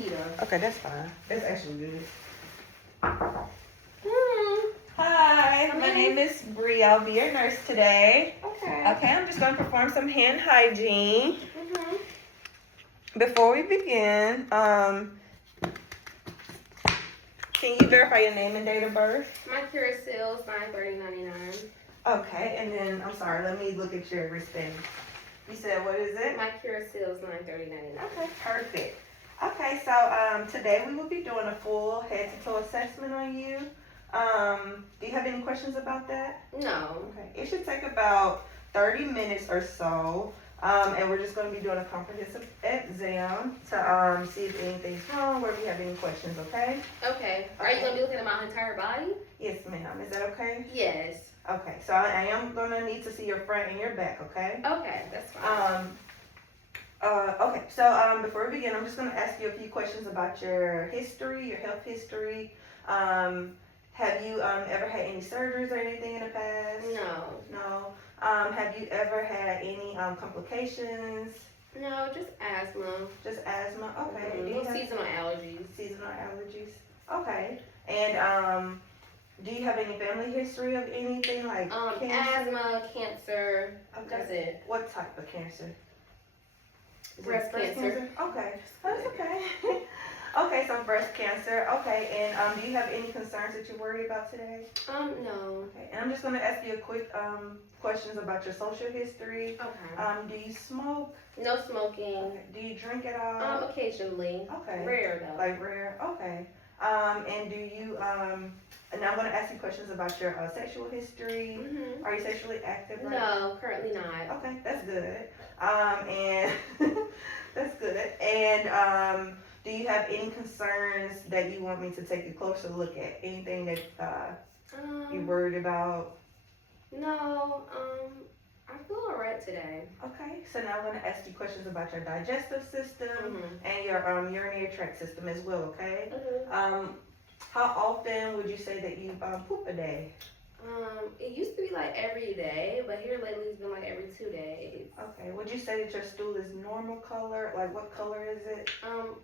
Keita. Okay, that's fine. That's actually good. Hmm. Hi, my name is Bree. I'll be your nurse today. Okay. Okay, I'm just going to perform some hand hygiene. Mm-hmm. Before we begin, can you verify your name and date of birth? My cure sales 9/30/99. Okay, and then, I'm sorry, let me look at your wristband. You said, what is it? My cure sales 9/30/99. Okay, perfect. Okay, so today we will be doing a full head to toe assessment on you. Do you have any questions about that? No. Okay, it should take about 30 minutes or so. And we're just going to be doing a comprehensive exam to see if anything's wrong or if you have any questions, okay? Okay. Are you gonna be looking at my entire body? Yes, ma'am. Is that okay? Yes. Okay, so I am going to need to see your front and your back, okay? Okay, that's fine. Okay, so before we begin, I'm just going to ask you a few questions about your history, your health history. Have you ever had any surgeries or anything in the past? No. No. Have you ever had any complications? No, just asthma. Just asthma? Okay. Mm-hmm. Do you have Seasonal allergies. seasonal allergies? Okay. And do you have any family history of anything like cancer? Asthma, cancer. Okay. That's it. What type of cancer? Is it Breast cancer. Okay, that's okay. Okay, so breast cancer. Okay, and do you have any concerns that you're worried about today? No. Okay, and I'm just gonna ask you a quick questions about your social history. Okay. Do you smoke? No smoking. Okay. Do you drink at all? Occasionally. Okay. Rare though. Like rare. Okay. And do you and now I'm gonna ask you questions about your sexual history. Mm-hmm. Are you sexually active right now? No, currently not. Okay, that's good. And that's good. And do you have any concerns that you want me to take a closer look at? Anything that you're worried about? No, I feel alright today. Okay, so now I'm gonna ask you questions about your digestive system Mm-hmm. and your urinary tract system as well. Okay. Mm-hmm. How often would you say that you poop a day? It used to be like every day, but here lately it's been like every 2 days. Okay. Would you say that your stool is normal color? Like what color is it?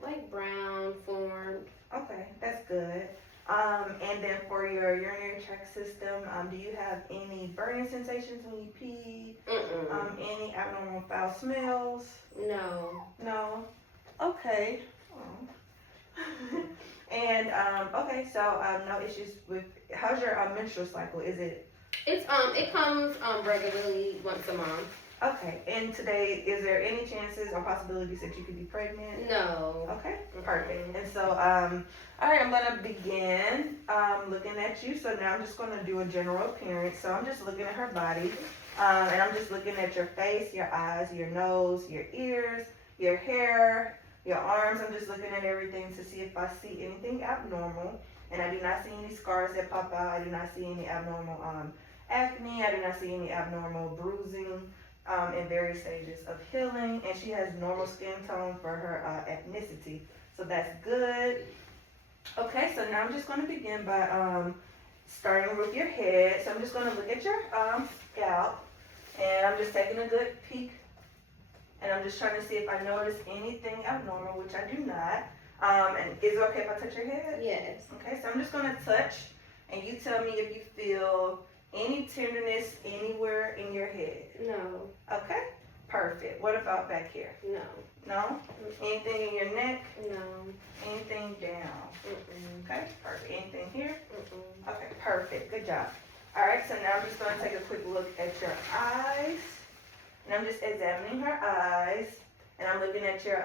Like brown, formed. Okay, that's good. And then for your urinary tract system, do you have any burning sensations when you pee? Any abnormal foul smells? No. No. Okay. Oh. And okay, so no issues with. How's your menstrual cycle? Is it It comes regularly once a month. okay? And today, is there any chances or possibilities that you could be pregnant? No. Okay, perfect. And so, all right, I'm gonna begin looking at you. So now I'm just gonna do a general appearance. So I'm just looking at her body, and I'm just looking at your face, your eyes, your nose, your ears, your hair, your arms. I'm just looking at everything to see if I see anything abnormal. And I do not see any scars that pop out. I do not see any abnormal acne. I do not see any abnormal bruising in various stages of healing. And she has normal skin tone for her ethnicity. So that's good. Okay, so now I'm just going to begin by starting with your head. So I'm just going to look at your scalp. And I'm just taking a good peek. And I'm just trying to see if I notice anything abnormal, which I do not. And is it okay if I touch your head? Yes. Okay, so I'm just gonna touch, and you tell me if you feel any tenderness anywhere in your head. No. Okay, perfect. What about back here? No. No? Anything in your neck? No. Anything down? Okay, perfect. Anything here? Mm-mm. Okay, perfect. Good job. All right, so now I'm just gonna take a quick look at your eyes, and I'm just examining her eyes, and I'm looking at your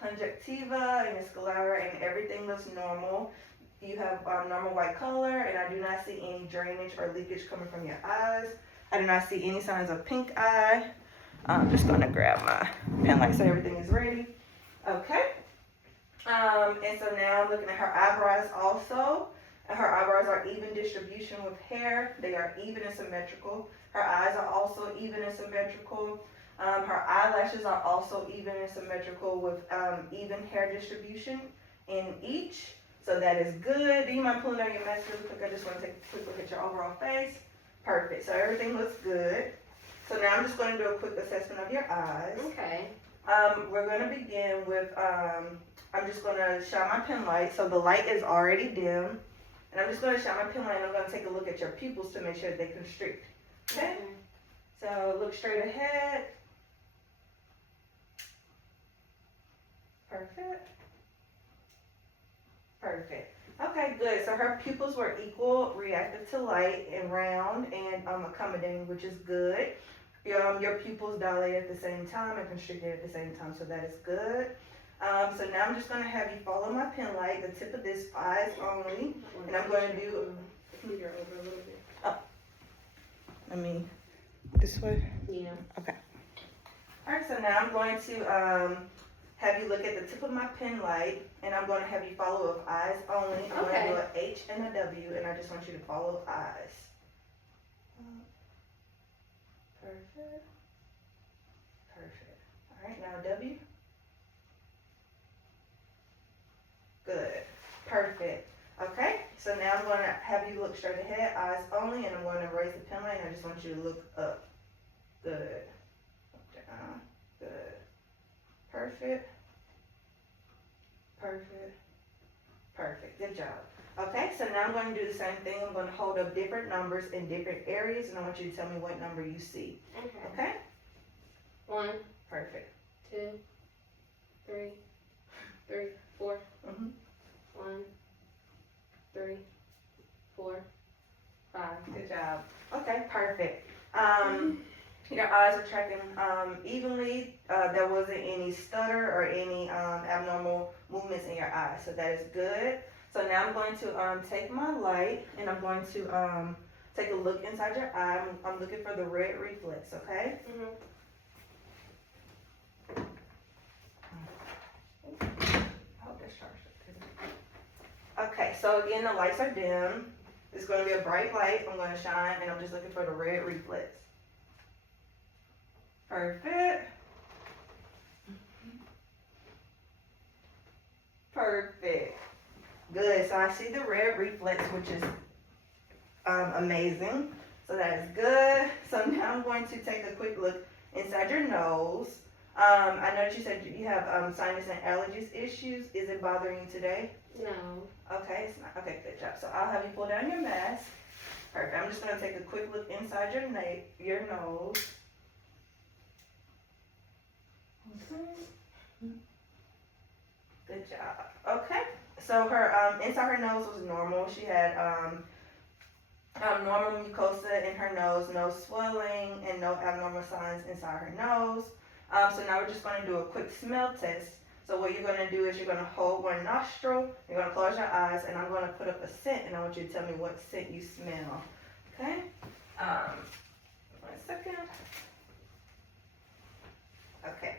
conjunctiva and your sclera, and everything looks normal. You have normal white color, and I do not see any drainage or leakage coming from your eyes. I do not see any signs of pink eye. I'm just gonna grab my pen light so everything is ready. Okay. And so now I'm looking at her eyebrows also. And her eyebrows are even distribution with hair. They are even and symmetrical. Her eyes are also even and symmetrical. Her eyelashes are also even and symmetrical with even hair distribution in each. So that is good. Do you mind pulling out your mask really quick? I just want to take a quick look at your overall face. Perfect. So everything looks good. So now I'm just going to do a quick assessment of your eyes. Okay. We're going to begin with I'm just gonna shine my pen light. So the light is already dim. And I'm just gonna shine my pen light and I'm gonna take a look at your pupils to make sure that they constrict. Okay? So look straight ahead. Perfect. Perfect. Okay, good. So her pupils were equal, reactive to light, and round, and accommodating, which is good. Your pupils dilate at the same time and constricted at the same time, so that is good. So now I'm just going to have you follow my pen light, the tip of this, eyes only, and I'm going to do. Computer over a little bit. I mean, this way. Yeah. Okay. All right. So now I'm going to have you look at the tip of my pen light, and I'm going to have you follow with eyes only. I'm going to do an H and a W, and I just want you to follow eyes. Perfect. Perfect. All right, now W. Good. Perfect. Okay, so now I'm going to have you look straight ahead, eyes only, and I'm going to raise the pen light, and I just want you to look up. Good. Down. Good. Perfect. Perfect. Perfect. Good job. Okay, so now I'm going to do the same thing. I'm going to hold up different numbers in different areas, and I want you to tell me what number you see. Okay. Okay? 1, Perfect. 2, 3, 4. Mm-hmm. 1, 3, 4, 5. Good job. Okay, perfect. Your eyes are tracking evenly. There wasn't any stutter or any abnormal movements in your eyes, so that is good. So now I'm going to take my light and I'm going to take a look inside your eye. I'm looking for the red reflex, okay? Mm-hmm. I hope that's charged up. Okay, so again, the lights are dim. It's going to be a bright light. I'm going to shine, and I'm just looking for the red reflex. Perfect. Perfect. Good. So I see the red reflex, which is amazing. So that is good. So now I'm going to take a quick look inside your nose. I noticed you said you have sinus and allergies issues. Is it bothering you today? No. Okay, it's not. Okay, good job. So I'll have you pull down your mask. Perfect. I'm just going to take a quick look inside your nose. Okay. Good job. Okay. So her inside her nose was normal. She had normal mucosa in her nose, no swelling, and no abnormal signs inside her nose. So now we're just going to do a quick smell test. So what you're going to do is you're going to hold one nostril, you're going to close your eyes, and I'm going to put up a scent, and I want you to tell me what scent you smell. Okay? 1 second. Okay.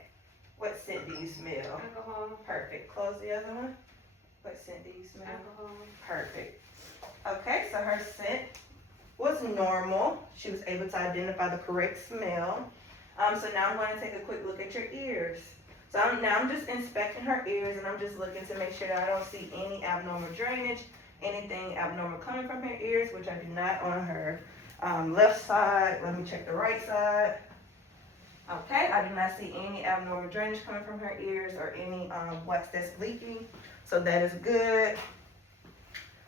What scent do you smell? Alcohol. Perfect. Close the other one. What scent do you smell? Alcohol. Perfect. Okay, so her scent was normal. She was able to identify the correct smell. So now I'm going to take a quick look at your ears. So I'm just inspecting her ears, and I'm just looking to make sure that I don't see any abnormal drainage, anything abnormal coming from her ears, which I do not on her left side. Let me check the right side. Okay, I do not see any abnormal drainage coming from her ears or any wax that's leaking, so that is good.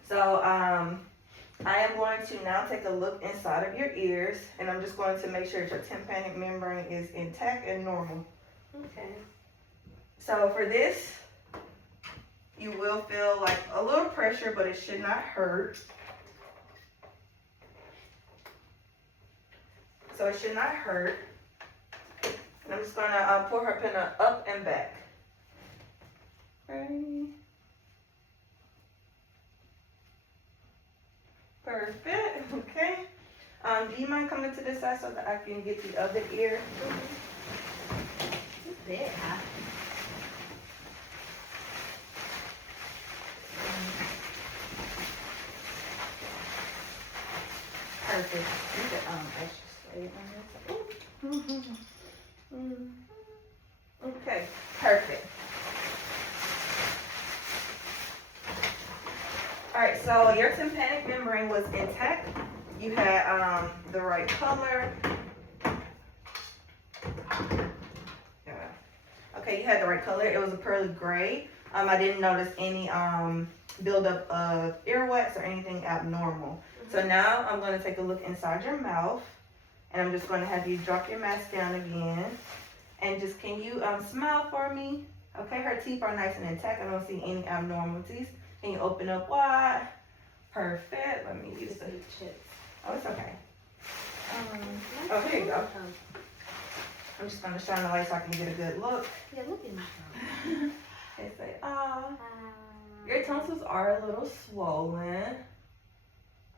So I am going to now take a look inside of your ears, and I'm just going to make sure that your tympanic membrane is intact and normal. Okay. So for this, you will feel like a little pressure, but it should not hurt. So it should not hurt. And I'm just going to pour her pen up and back. Ready? Perfect. Okay. Do you mind coming to this side so that I can get the other ear? It's big, huh? Perfect. You can actually slay it on this. Okay, perfect. All right, so your tympanic membrane was intact. You had the right color. Yeah. Okay, you had the right color. It was a pearly gray. I didn't notice any buildup of earwax or anything abnormal. So now I'm going to take a look inside your mouth, and I'm just going to have you drop your mask down again. And just, can you smile for me? Okay, her teeth are nice and intact. I don't see any abnormalities. Can you open up wide? Perfect. Let me use the chips. Oh, it's okay. Oh, here you go. I'm just gonna shine the light so I can get a good look. Yeah, look at me. They say, your tonsils are a little swollen.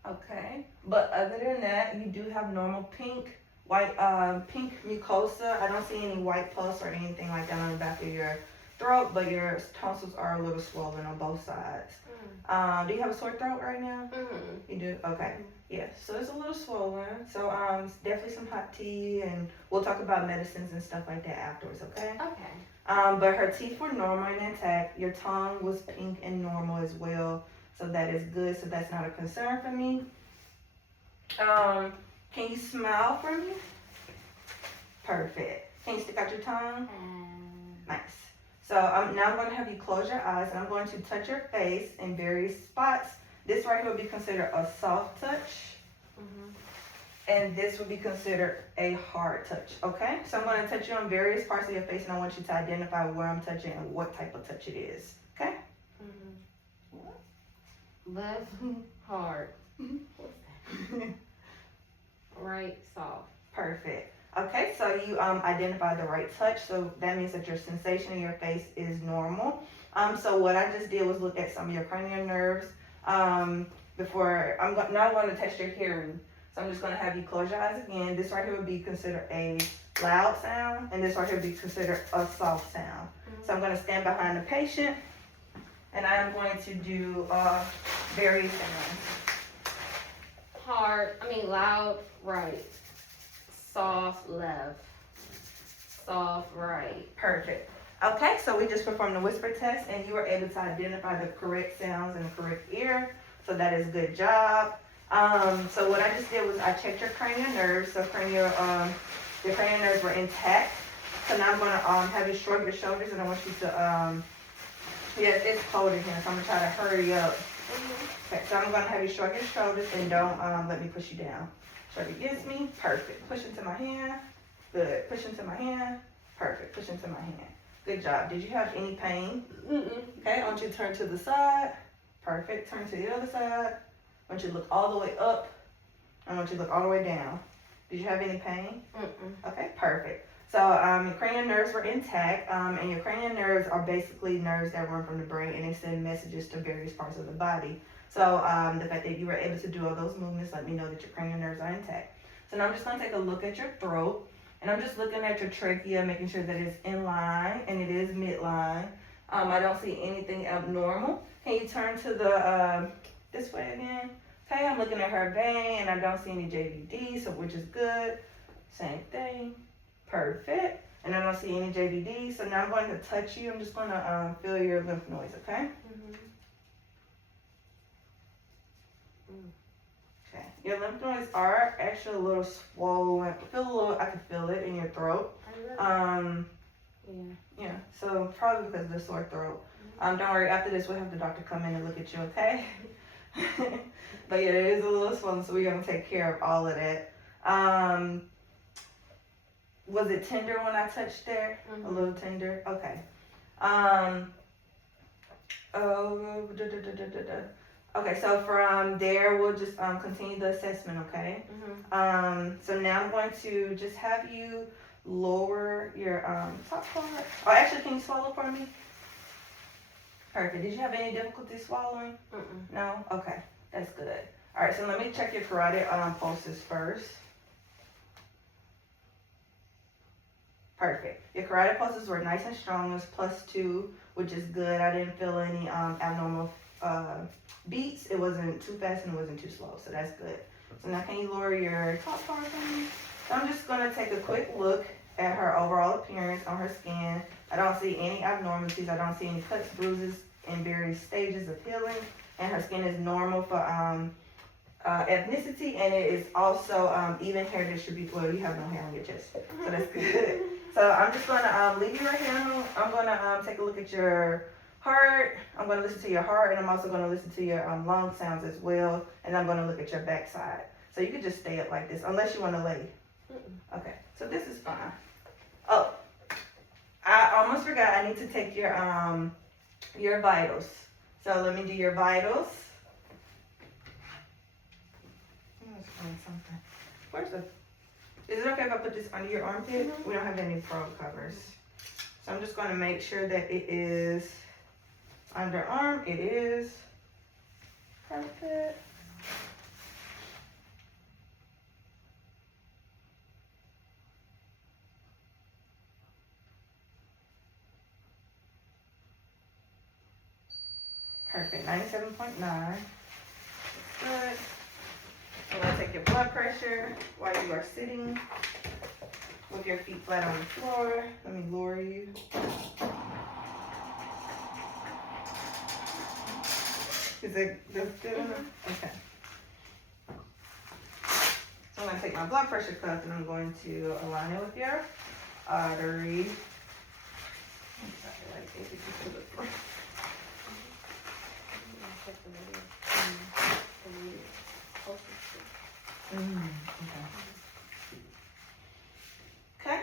Okay, but other than that, you do have normal pink mucosa. I don't see any white pus or anything like that on the back of your throat, but your tonsils are a little swollen on both sides. Do you have a sore throat right now? You do? Okay. Yeah, so it's a little swollen. So definitely some hot tea, and we'll talk about medicines and stuff like that afterwards, okay? Okay. But her teeth were normal and intact. Your tongue was pink and normal as well. So that is good. So that's not a concern for me. Can you smile for me? Perfect. Can you stick out your tongue? Nice. So now I'm going to have you close your eyes, and I'm going to touch your face in various spots. This right here would be considered a soft touch. And this would be considered a hard touch, okay? So I'm going to touch you on various parts of your face, and I want you to identify where I'm touching and what type of touch it is, okay? Left, hard. What's that? Right, soft. Perfect. Okay, so you identified the right touch, so that means that your sensation in your face is normal. So what I just did was look at some of your cranial nerves. Before now I'm going to test your hearing. So I'm just going to have you close your eyes again. This right here would be considered a loud sound, and this right here would be considered a soft sound. So I'm going to stand behind the patient, and I am going to do various sounds. Loud, right. Soft, left. Soft, right. Perfect. Okay, so we just performed the whisper test, and you were able to identify the correct sounds in the correct ear. So that is a good job. So what I just did was I checked your cranial nerves. So your cranial nerves were intact. So now I'm gonna have you shrug your shoulders, and I want you to it's cold in here, so I'm gonna try to hurry up. Okay, so I'm gonna have you shrug your shoulders, and don't let me push you down. Shrug against me. Perfect. Push into my hand. Good. Push into my hand. Perfect. Push into my hand. Good job. Did you have any pain? Okay, I want you to turn to the side. Perfect. Turn to the other side. I want you to look all the way up. I want you to look all the way down. Did you have any pain? Okay, perfect. So your cranial nerves were intact, and your cranial nerves are basically nerves that run from the brain, and they send messages to various parts of the body. So the fact that you were able to do all those movements let me know that your cranial nerves are intact. So now I'm just going to take a look at your throat, and I'm just looking at your trachea, making sure that it's in line, and it is midline. I don't see anything abnormal. Can you turn to the this way again? Okay, I'm looking at her vein, and I don't see any JVD, so which is good. Same thing. Perfect. And I don't see any JVD, so now I'm going to touch you. I'm just going to feel your lymph nodes, okay? Okay. Your lymph nodes are actually a little swollen. I can feel it in your throat. Yeah, so probably because of the sore throat. Don't worry, after this we'll have the doctor come in and look at you, okay? But yeah, it is a little swollen, so we're gonna take care of all of that. Was it tender when I touched there? A little tender? Okay. Okay, so from there, we'll just continue the assessment, okay? So now I'm going to just have you lower your top part. Oh, actually, can you swallow for me? Perfect. Did you have any difficulty swallowing? No? Okay, that's good. All right, so let me check your carotid pulses first. Perfect. Your carotid pulses were nice and strong. It was +2, which is good. I didn't feel any abnormal beats. It wasn't too fast and it wasn't too slow, so that's good. So now can you lower your top part for me? So I'm just going to take a quick look at her overall appearance on her skin. I don't see any abnormalities. I don't see any cuts, bruises in various stages of healing. And her skin is normal for ethnicity, and it is also even hair distribution. Well, you have no hair on your chest, so that's good. So I'm just going to leave you right here. I'm going to take a look at your heart. I'm going to listen to your heart, and I'm also going to listen to your lung sounds as well. And I'm going to look at your backside. So you could just stay up like this, unless you want to lay. Okay, so this is fine. Oh, I almost forgot. I need to take your vitals. So let me do your vitals. Let's find something. Where's the? Is it okay if I put this under your armpit? Mm-hmm. We don't have any probe covers. So I'm just going to make sure that it is underarm. It is. Perfect. Perfect. 97.9. Good. I'm going to take your blood pressure while you are sitting with your feet flat on the floor. Let me lower you. Is it this good enough? Okay. So I'm going to take my blood pressure cuff and I'm going to align it with your artery. Okay.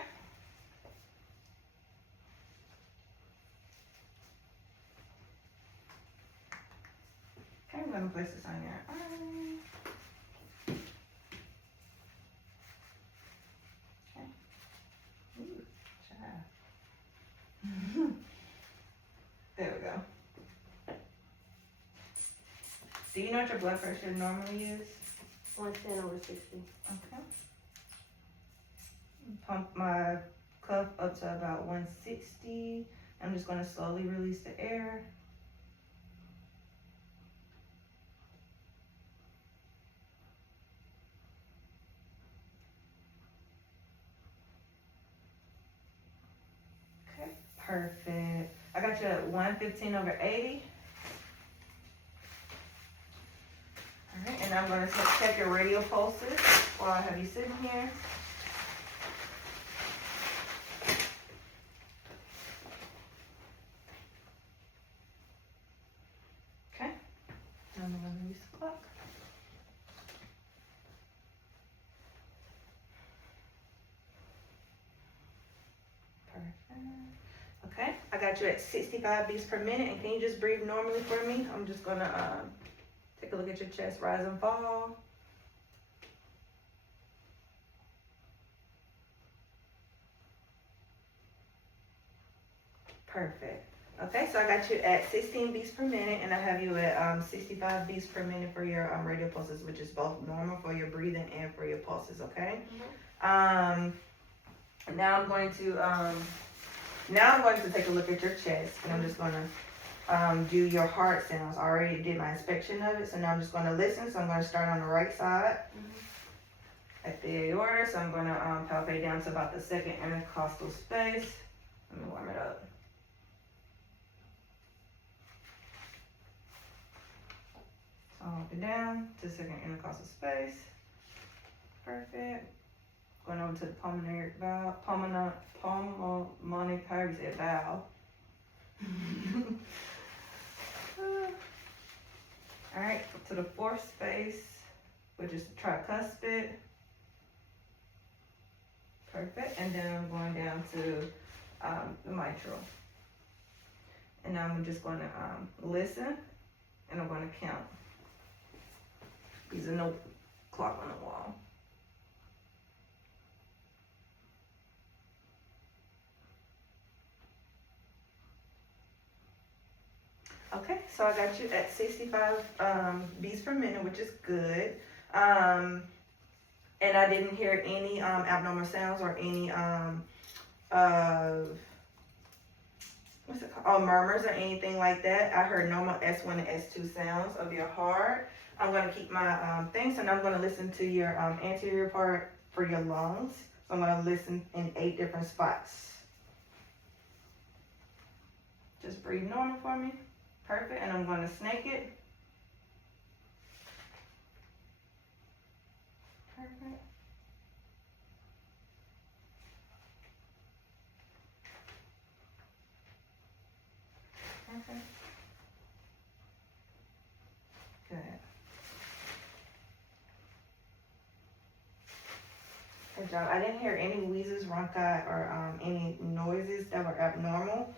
Okay, I'm going to place this on your arm. Okay. Ooh, child. There we go. Do you know what your blood pressure normally is? 110/60. Okay. Pump my cuff up to about 160. I'm just going to slowly release the air. Okay, perfect. I got you at 115/80. All right, and I'm going to check your radial pulses while I have you sitting here. Okay, now I'm going to release the clock. Perfect. Okay, I got you at 65 beats per minute, and can you just breathe normally for me? I'm just going to take a look at your chest, rise and fall. Perfect. Okay, so I got you at 16 beats per minute, and I have you at 65 beats per minute for your radial pulses, which is both normal for your breathing and for your pulses. Okay. Now I'm going to take a look at your chest, and I'm just going to do your heart sounds. I already did my inspection of it, so now I'm just going to listen. So I'm going to start on the right side at the aorta. So I'm going to palpate down to about the second intercostal space. Let me warm it up. So I'll go down to second intercostal space. Perfect. Going over to the pulmonary valve, pulmonary, however you say it, valve. All right, to the fourth space, which is the tricuspid. Perfect, and then I'm going down to the mitral. And now I'm just going to listen, and I'm going to count. There's no clock on the wall. Okay, so I got you at 65 beats per minute, which is good. And I didn't hear any abnormal sounds or any what's it called? Oh, murmurs or anything like that. I heard normal S1 and S2 sounds of your heart. I'm going to keep my things, and I'm going to listen to your anterior part for your lungs. So I'm going to listen in 8 different spots. Just breathe normal for me. Perfect, and I'm going to snake it. Perfect. Perfect. Good job. I didn't hear any wheezes, rhonchi, or any noises that were abnormal,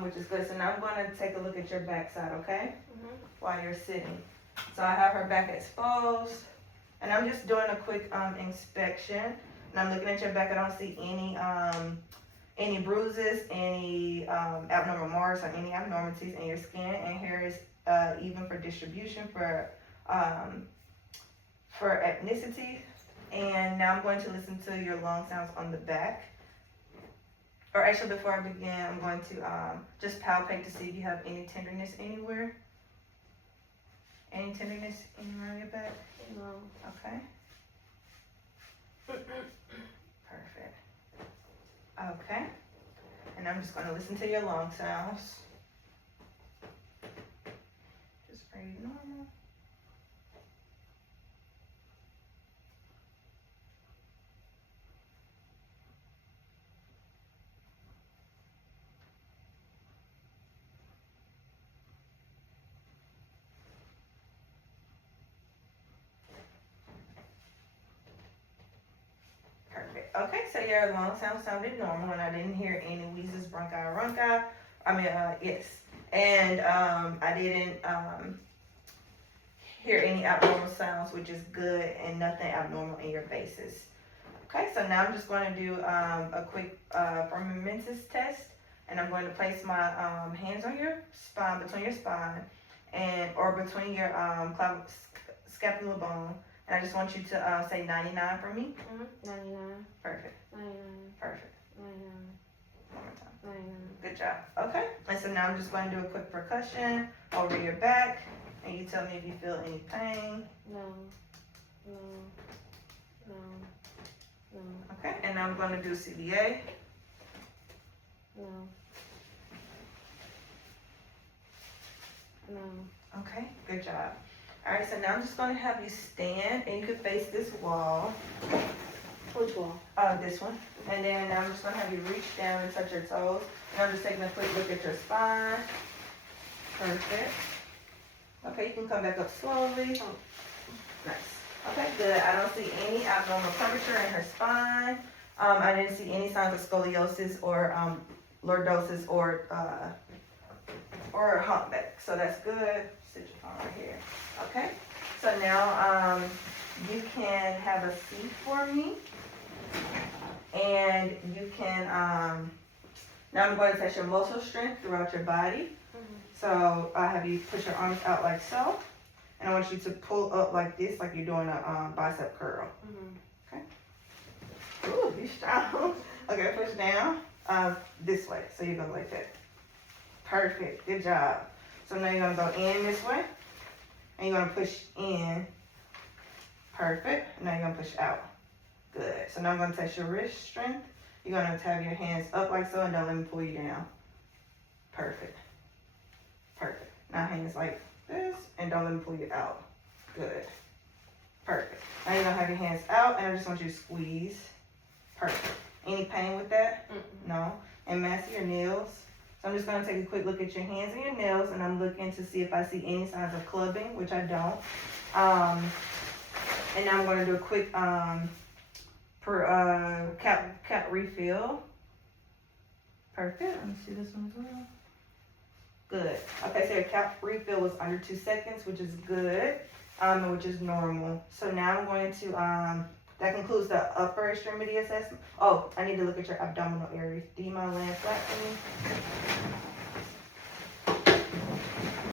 which is good. So now I'm going to take a look at your backside, okay? While you're sitting. So I have her back exposed, and I'm just doing a quick inspection. And I'm looking at your back. I don't see any bruises, any abnormal marks, or any abnormalities in your skin. And hair is even for distribution, for ethnicity. And now I'm going to listen to your long sounds on the back. Or actually, before I begin, I'm going to just palpate to see if you have any tenderness anywhere. Any tenderness anywhere on your back? No. Okay. Perfect. Okay. And I'm just going to listen to your long sounds. Just pretty normal. Perfect. Okay, so your long sound sounded normal, and I didn't hear any wheezes, bronchi, or rhonchi. Yes. And I didn't hear any abnormal sounds, which is good, and nothing abnormal in your bases. Okay, so now I'm just going to do a quick firmamentis test, and I'm going to place my hands on your spine, between your spine, or between your scapular bone. And I just want you to say 99 for me. 99. Perfect. 99. Perfect. 99. One more time. 99. Good job. Okay. And so now I'm just going to do a quick percussion over your back. And you tell me if you feel any pain. No. No. No. No. Okay. And now I'm going to do CBA. No. No. Okay. Good job. All right. So now I'm just going to have you stand, and you can face this wall. Which wall? This one. And then I'm just going to have you reach down and touch your toes. And I'm just taking a quick look at your spine. Perfect. Okay, you can come back up slowly. Oh. Nice. Okay, good. I don't see any abnormal curvature in her spine. I didn't see any signs of scoliosis or lordosis or humpback. So that's good. Sit your phone right here. Okay. So now you can have a seat for me. And you can, now I'm going to test your muscle strength throughout your body. So I have you push your arms out like so. And I want you to pull up like this, like you're doing a bicep curl. Okay. Ooh, you strong. Okay, push down this way. So you're going to like that. Perfect. Good job. So now you're going to go in this way. And you're going to push in. Perfect. Now you're going to push out. Good. So now I'm going to test your wrist strength. You're going to have your hands up like so, and don't let me pull you down. Perfect. Perfect. Now hands like this, and don't let me pull you out. Good. Perfect. Now you're going to have your hands out, and I just want you to squeeze. Perfect. Any pain with that? No. And massage your nails. So I'm just going to take a quick look at your hands and your nails, and I'm looking to see if I see any signs of clubbing, which I don't. And now I'm going to do a quick cap refill. Perfect. Let me see this one as well. Good. Okay, so your cap refill was under 2 seconds, which is good, which is normal. So now I'm going to, that concludes the upper extremity assessment. Oh, I need to look at your abdominal area. Do you mind laying flat for me?